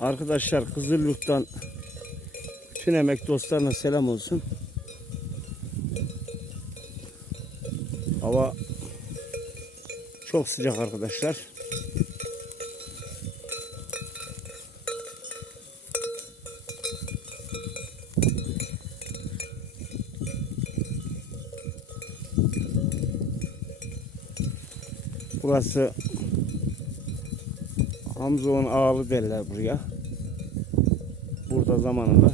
Arkadaşlar Kızılyurt'tan bütün emek dostlarına selam olsun. Hava çok sıcak arkadaşlar. Burası Hamzoğun ağalı derler buraya. Burada zamanında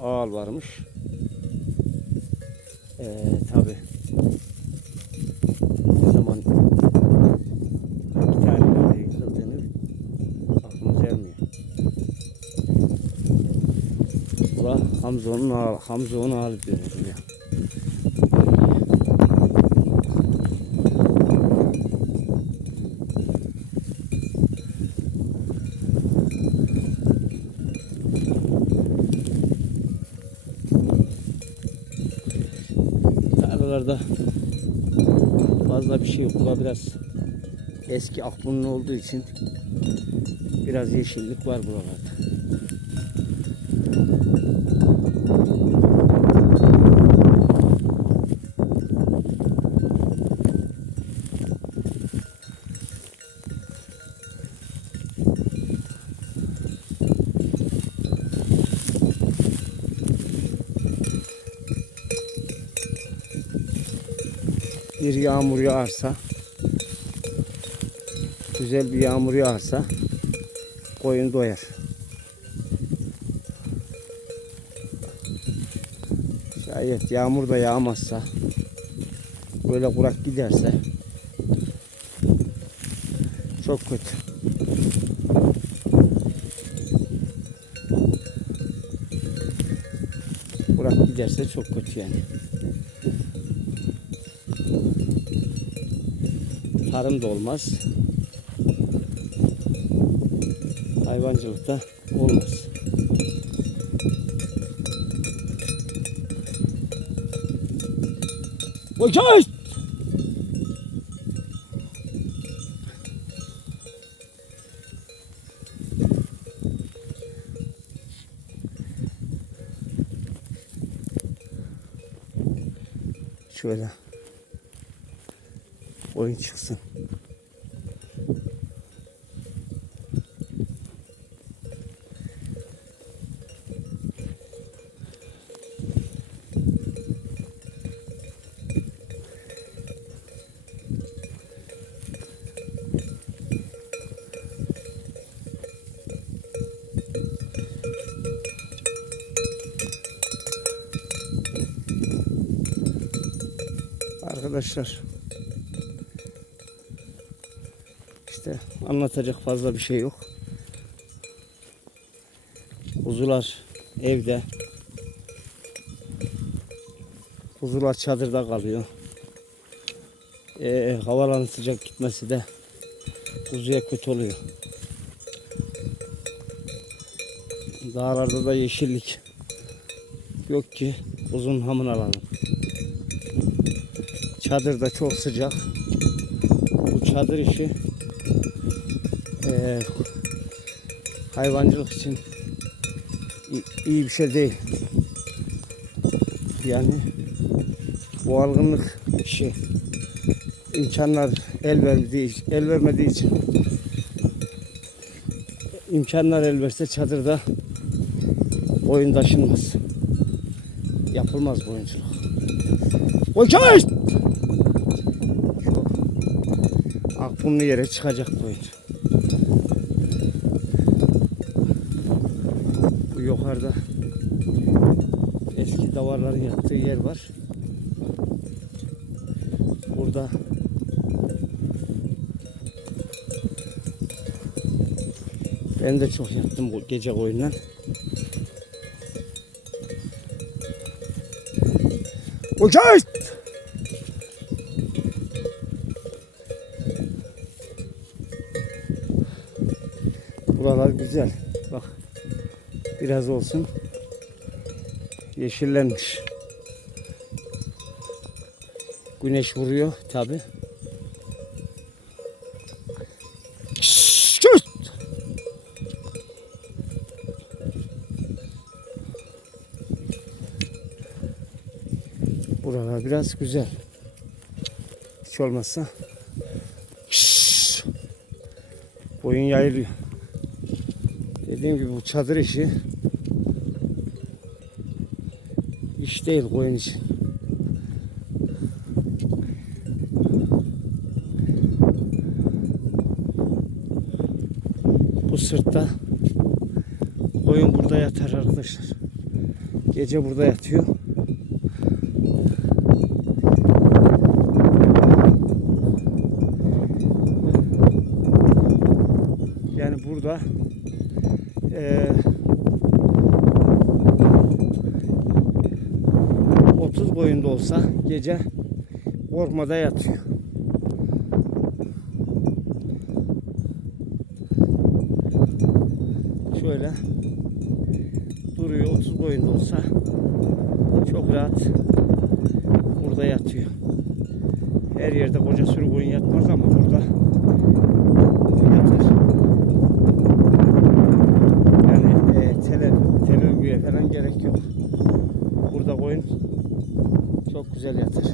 ağal varmış. Ee, tabi. Ne zaman bir tane böyle yıkıldığını aklımız gelmiyor. Bura Hamzo'nun ağalı, Hamzo'nun ağalı diyor buraya. Tarlalarda fazla bir şey yok. Burada biraz eski akbunlu olduğu için biraz yeşillik var buralarda. Bir yağmur yağarsa güzel bir yağmur yağarsa koyun doyar. Şayet yağmur da yağmazsa böyle kurak giderse çok kötü. Kurak giderse çok kötü yani. Tarım da olmaz. Hayvancılık da olmaz. Koçay! Şöyle oyun çıksın. Arkadaşlar anlatacak fazla bir şey yok. Kuzular evde. Kuzular çadırda kalıyor. Ee, havaların sıcak gitmesi de kuzuya kötü oluyor. Dağlarda da yeşillik yok ki uzun hamın alalım. Çadır da çok sıcak. Bu çadır işi eee, hayvancılık için iyi bir şey değil. Yani bu algınlık işi imkanlar el vermediği, el vermediği için imkanlar el verse çadırda oyun taşınmaz. Yapılmaz bu oyunculuk. Koçay! Şu akbumlu yere çıkacak bu oyun. Bu yukarıda eski davarların yattığı yer var. Burada ben de çok yattım bu gece oyundan. Uçaş! Buralar güzel biraz olsun yeşillenmiş. Güneş vuruyor tabi. Buralar biraz güzel. Hiç olmazsa boyun yayılıyor. Dediğim gibi bu çadır işi iş değil koyun için. Bu sırtta koyun burada yatar arkadaşlar. Gece burada yatıyor. Yani burada eee 30 boyunda olsa gece ormada yatıyor. Şöyle duruyor 30 boyunda olsa çok rahat burada yatıyor. Her yerde koca sürü koyun yatmaz ama burada yatar. Gerek yok. Burada koyun çok güzel yatır.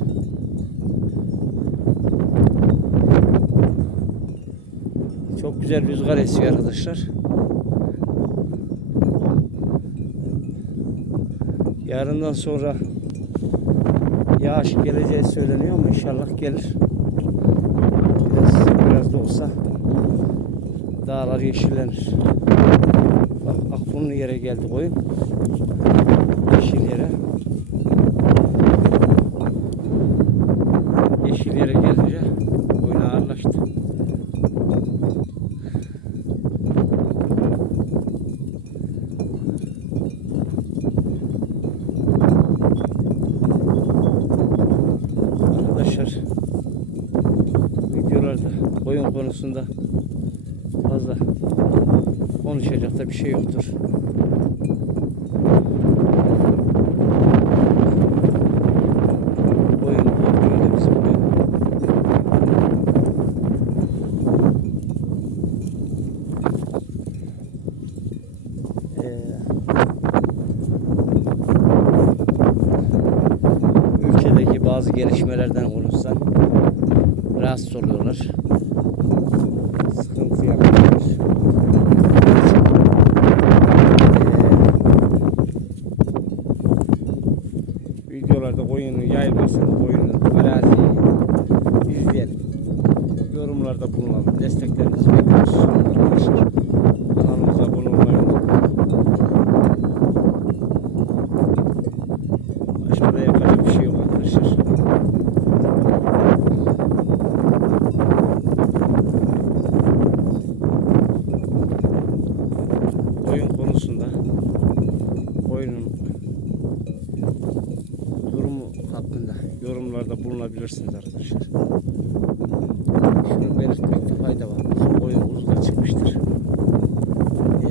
Çok güzel rüzgar esiyor arkadaşlar. Yarından sonra yağış geleceği söyleniyor ama inşallah gelir. Biraz, biraz da olsa dağlar yeşillenir. Bak akbunlu yere geldi koyun. Yeşil yere. Yeşil yere gelince koyun ağırlaştı. Arkadaşlar videolarda oyun konusunda konuşacak da bir şey yoktur. Ee, bazı gelişmelerden konuşsan rahatsız oluyorlar. Sıkıntı yapıyorlar. Ee, koyunun yayılmasını, koyunun araziyi izleyelim. Yorumlarda bulunalım. Desteklerinizi bekliyoruz arkadaşlar. Kanalımıza abone olmayı unutmayın. Başka da yapacak bir şey yok arkadaşlar. Oyun konusunda oyunun durumu hakkında yorumlarda bulunabilirsiniz arkadaşlar. Şunu belirtmekte fayda var. Şu oyun uzun çıkmıştır. Ee,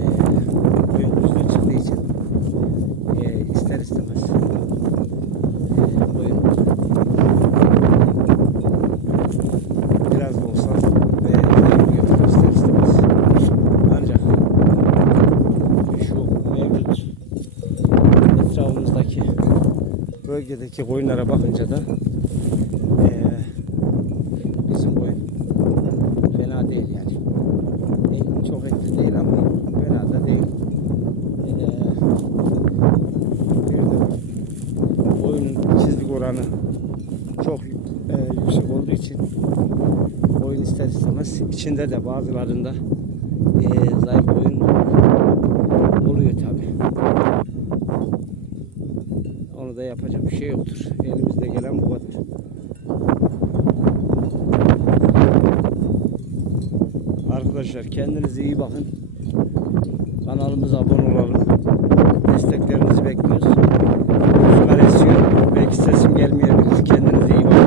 oyun uzun çıktığı için e, ister istemez e, oyun biraz da olsa ve zayıflıyor ister istemez. Ancak şu mevcut etrafımızdaki bölgedeki koyunlara bakınca da eee, bizim koyun fena değil yani. E, çok etli değil ama fena da değil. Eee, bir de koyunun çizlik oranı çok eee, yüksek olduğu için koyun ister istemez içinde de bazılarında eee zayıf koyun oluyor tabi. Onu da yapacak bir şey yoktur. Elimizde gelen bu kadar. Arkadaşlar kendinize iyi bakın. Kanalımıza abone olalım. Desteklerinizi bekliyoruz. Rüzgar esiyor. Belki sesim gelmeyebilir. Kendinize iyi bakın.